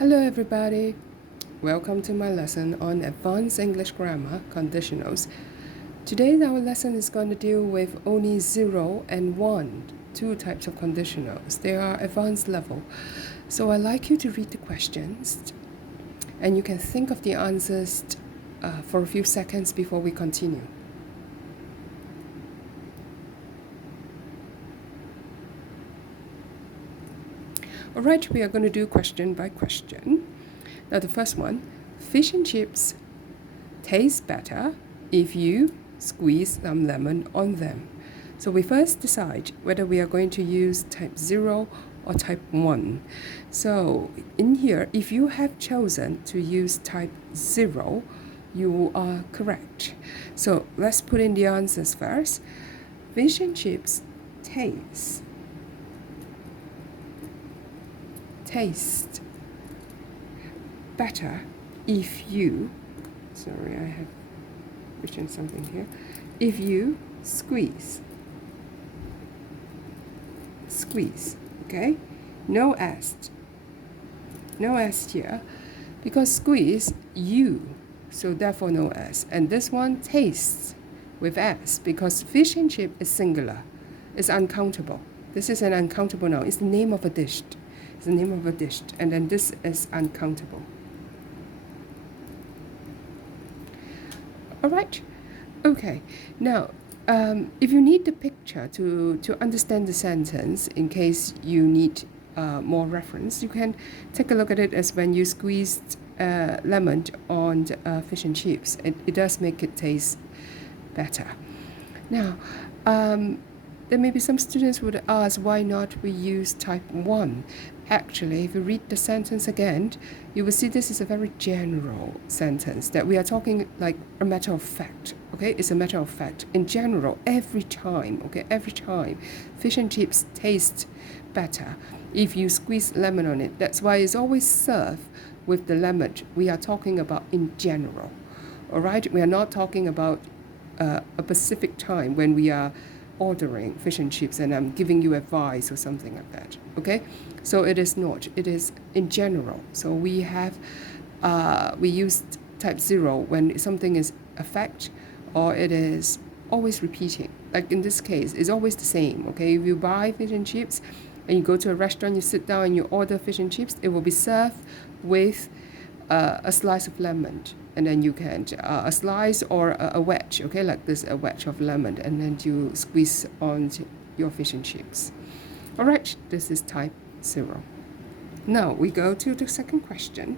Hello everybody, welcome to my lesson on Advanced English Grammar Conditionals. Today our lesson is going to deal with only 0 and 1, two types of conditionals. They are advanced level. So I'd like you to read the questions and you can think of the answers for a few seconds before we continue. Alright, we are going to do question by question. Now the first one, fish and chips taste better if you squeeze some lemon on them. So we first decide whether we are going to use type 0 or type 1. So in here, if you have chosen to use type 0, you are correct. So let's put in the answers first. Fish and chips taste better if you, sorry, I have written something here, if you squeeze, okay? No S here, because squeeze, you, so therefore no S. And this one, tastes, with S, because fish and chip is singular, it's uncountable. This is an uncountable noun, it's the name of a dish. It's the name of a dish, and then this is uncountable. All right, okay. Now, if you need the picture to understand the sentence, in case you need more reference, you can take a look at it as when you squeezed lemon on fish and chips. It does make it taste better. Now, there may be some students would ask why not we use type 1. Actually, if you read the sentence again, you will see this is a very general sentence that we are talking like a matter of fact, okay? It's a matter of fact. In general, every time, fish and chips taste better if you squeeze lemon on it. That's why it's always served with the lemon. We are talking about in general, all right? We are not talking about a specific time when we are ordering fish and chips and I'm giving you advice or something like that, okay? So it is not, it is in general. So we have, we use type 0 when something is a fact or it is always repeating. Like in this case, it's always the same, okay? If you buy fish and chips and you go to a restaurant, you sit down and you order fish and chips, it will be served with a slice of lemon. And then you can, a slice or a wedge, okay, like this, a wedge of lemon, and then you squeeze on your fish and chips. All right, this is type 0. Now we go to the second question.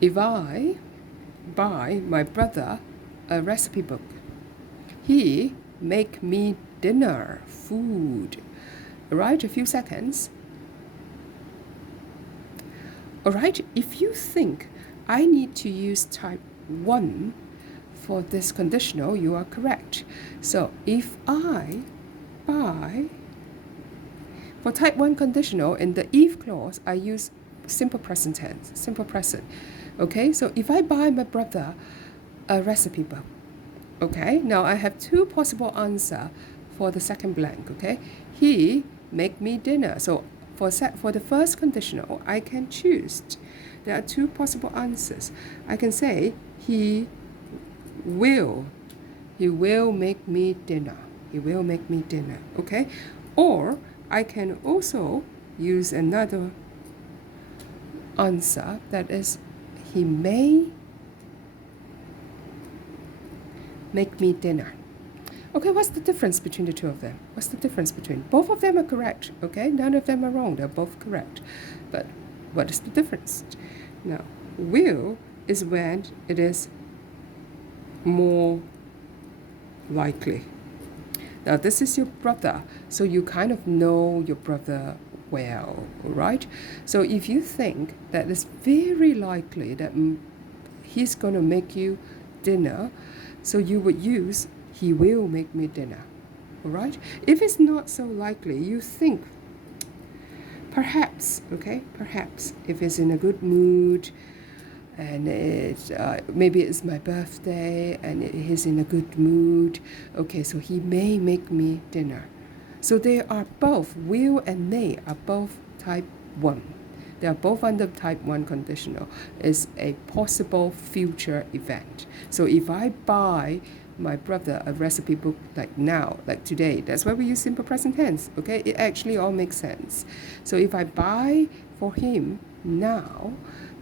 If I buy my brother a recipe book, he make me dinner, food. All right, a few seconds. All right, if you think I need to use type 1 for this conditional, you are correct. So if I buy, for type 1 conditional, in the if clause, I use simple present tense, simple present. Okay, so if I buy my brother a recipe book, okay, now I have two possible answers for the second blank, okay? He make me dinner. So for the first conditional, I can choose. There are two possible answers. I can say, he will make me dinner. He will make me dinner, okay? Or I can also use another answer that is, he may make me dinner. Okay, what's the difference between the two of them? What's the difference between? Both of them are correct, okay? None of them are wrong. They're both correct. But what is the difference? Now, will is when it is more likely. Now, this is your brother, so you kind of know your brother well, right? So if you think that it's very likely that he's going to make you dinner, so you would use, he will make me dinner, all right? If it's not so likely, you think, perhaps, okay, perhaps, if it's in a good mood, and maybe it's my birthday, and he's in a good mood, okay, so he may make me dinner. So they are both, will and may are both type 1. They are both under type 1 conditional. It's a possible future event. So if I buy my brother a recipe book like now, like today, that's why we use simple present tense, okay? It actually all makes sense. So if I buy for him now,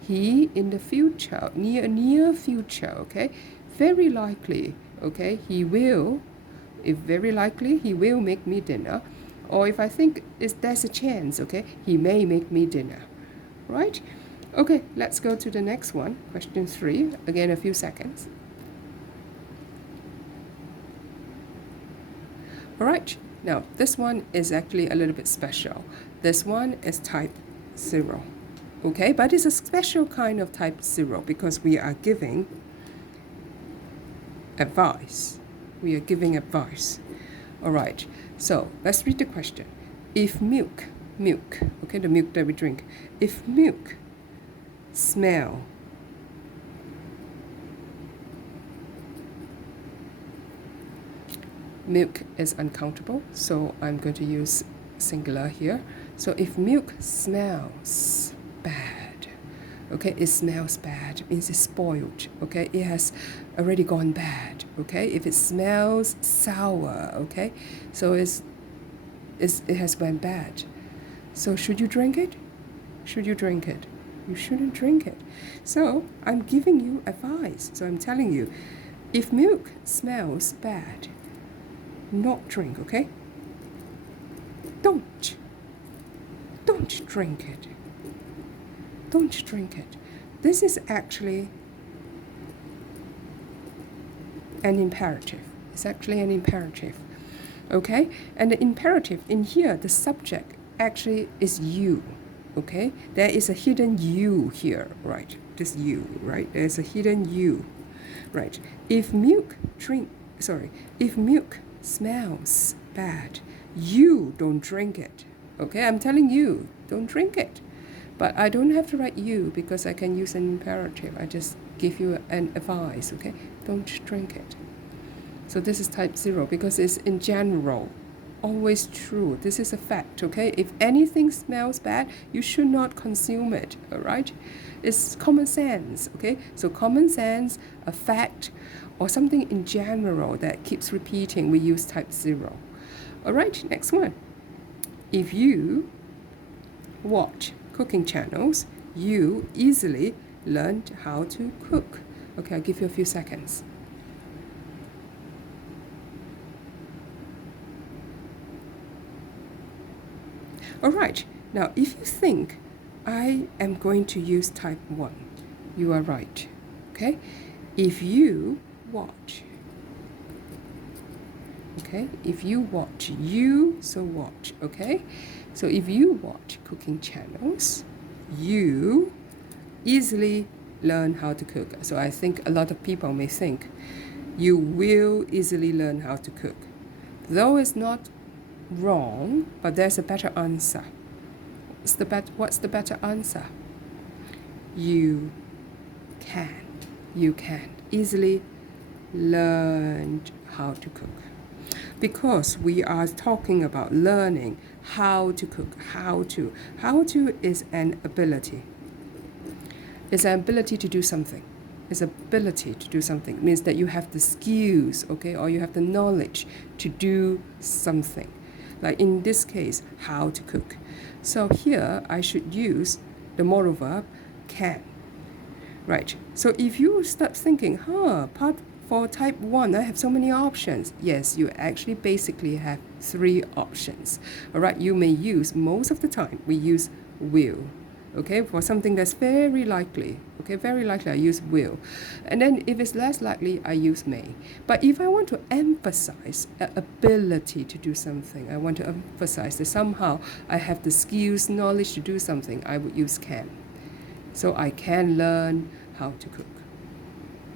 he in the future, near future, okay, very likely, okay, he will, if very likely, he will make me dinner. Or if I think there's a chance, okay, he may make me dinner, right? Okay, let's go to the next one, question 3, again a few seconds. All right, now this one is actually a little bit special. This one is type 0, okay, but it's a special kind of type 0 because we are giving advice. We are giving advice. All right, so let's read the question. If milk, okay, the milk that we drink, if milk smell milk is uncountable, so I'm going to use singular here. So if milk smells bad, okay, it smells bad, it means it's spoiled, okay, it has already gone bad, okay. If it smells sour, okay, so it has went bad. So should you drink it? Should you drink it? You shouldn't drink it. So I'm giving you advice. So I'm telling you, if milk smells bad, not drink, okay? Don't drink it. Don't drink it. This is actually an imperative. It's actually an imperative, okay? And the imperative in here, the subject actually is you, okay? There is a hidden you here, right? This you, right? There's a hidden you, right? If milk smells bad, you don't drink it, okay? I'm telling you, don't drink it. But I don't have to write you because I can use an imperative. I just give you an advice, okay? Don't drink it. So this is type 0 because it's in general, always true. This is a fact, okay? If anything smells bad, you should not consume it, all right? It's common sense, okay? So common sense, a fact, or something in general that keeps repeating, we use type 0. All right, next one. If you watch cooking channels, you easily learned how to cook. Okay, I'll give you a few seconds. All right, now if you think I am going to use type 1, you are right, okay? If you watch, okay? If you watch, so watch, okay? So if you watch cooking channels, you easily learn how to cook. So I think a lot of people may think you will easily learn how to cook. Though it's not wrong, but there's a better answer. What's the better answer? You can easily learn how to cook. Because we are talking about learning how to cook, how to is an ability. It's an ability to do something. It's ability to do something. It means that you have the skills, okay, or you have the knowledge to do something. Like in this case, how to cook. So here I should use the modal verb can. Right. So if you start thinking, for type 1, I have so many options. Yes, you actually basically have 3 options. All right, you may use, most of the time, we use will. Okay, for something that's very likely. Okay, very likely I use will. And then if it's less likely, I use may. But if I want to emphasize ability to do something, I want to emphasize that somehow I have the skills, knowledge to do something, I would use can. So I can learn how to cook.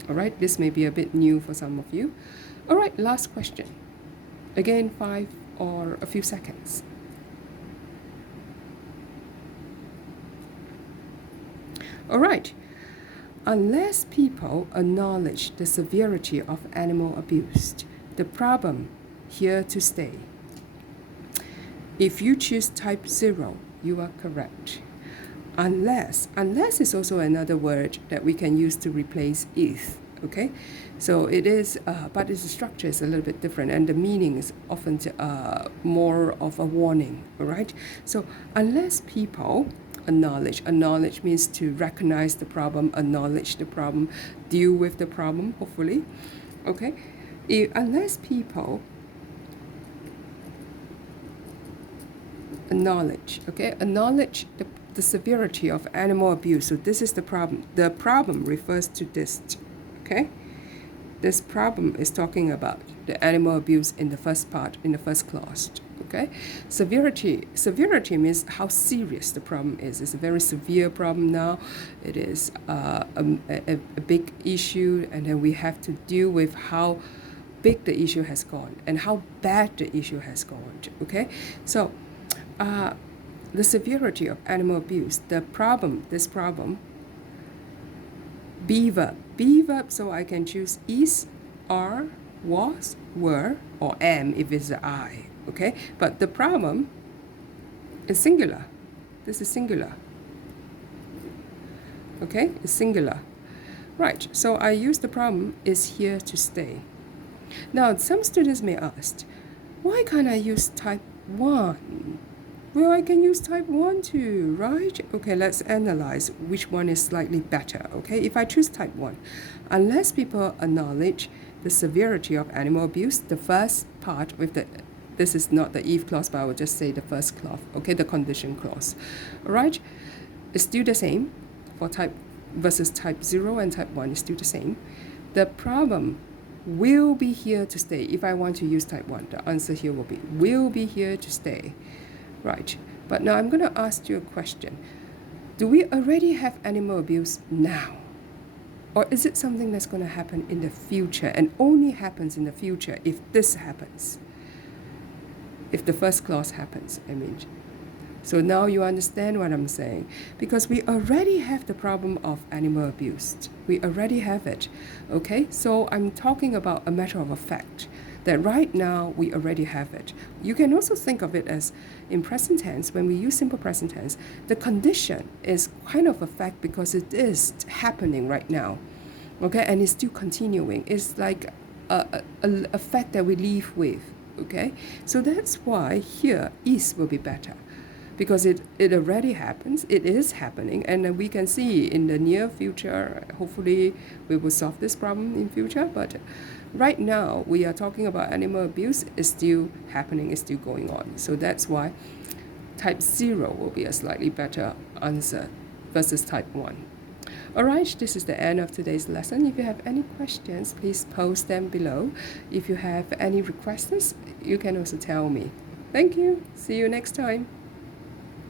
All right, this may be a bit new for some of you. All right, last question. Again, 5 or a few seconds. All right, unless people acknowledge the severity of animal abuse, the problem here to stay. If you choose type 0, you are correct. unless. Unless is also another word that we can use to replace if. Okay, so it is, but its structure is a little bit different, and the meaning is often more of a warning. All right. So unless people acknowledge means to recognize the problem, acknowledge the problem, deal with the problem. Hopefully, okay. Unless people acknowledge the severity of animal abuse. So this is the problem. The problem refers to this, okay? This problem is talking about the animal abuse in the first part, in the first clause, okay? Severity means how serious the problem is. It's a very severe problem now. It is a big issue, and then we have to deal with how big the issue has gone and how bad the issue has gone, okay? So the severity of animal abuse, this problem, be verb, so I can choose is, are, was, were, or am if it's the I, okay? But the problem is singular. This is singular, okay? It's singular. Right, so I use the problem is here to stay. Now, some students may ask, why can't I use type 1? Well, I can use type 1 too, right? Okay, let's analyze which one is slightly better, okay? If I choose type 1, unless people acknowledge the severity of animal abuse, the first part with the, this is not the if clause, but I will just say the first clause, okay, the condition clause, all right? It's still the same for type versus type 0 and type 1 is still the same. The problem will be here to stay. If I want to use type 1, the answer here will be will be here to stay. Right, but now I'm going to ask you a question. Do we already have animal abuse now? Or is it something that's going to happen in the future and only happens in the future if this happens? If the first clause happens, I mean. So now you understand what I'm saying. Because we already have the problem of animal abuse. We already have it. Okay, so I'm talking about a matter of a fact. That right now we already have it. You can also think of it as in present tense, when we use simple present tense, the condition is kind of a fact because it is happening right now, okay, and it's still continuing. It's like a fact that we live with, okay? So that's why here is will be better. Because it already happens, it is happening, and we can see in the near future, hopefully we will solve this problem in future, but right now we are talking about animal abuse is still happening, is still going on. So that's why type 0 will be a slightly better answer versus type 1. Alright, this is the end of today's lesson. If you have any questions, please post them below. If you have any requests, you can also tell me. Thank you. See you next time.